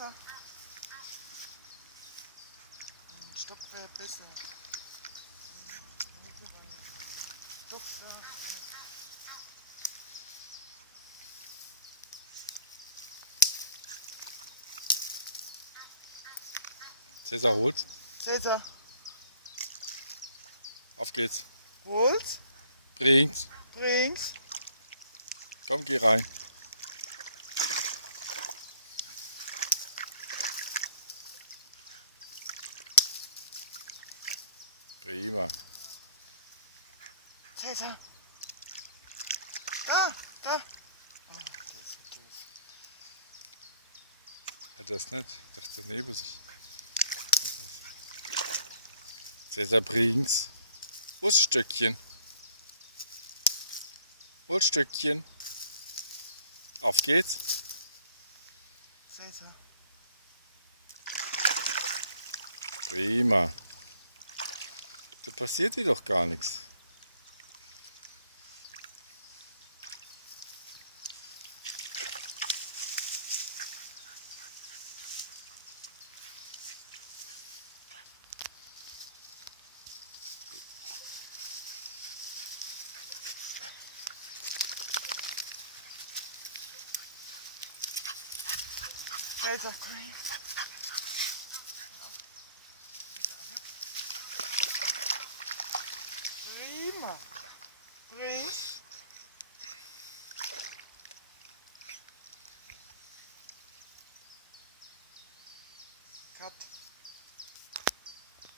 Cäsar. Stopp wäre besser. Stopp da. Cäsar holt. Cäsar. Auf geht's. Hol's. Links. Bring's. Komm, geh rein. Prima. Cäsar. Da. Da. Oh, der ist so doof. Das nicht. Das ist neben sich. Cäsar bring's. Bruststückchen. Bruststückchen. Auf geht's. Cäsar. Prima. Da passiert dir doch gar nichts. Cäsar, Green.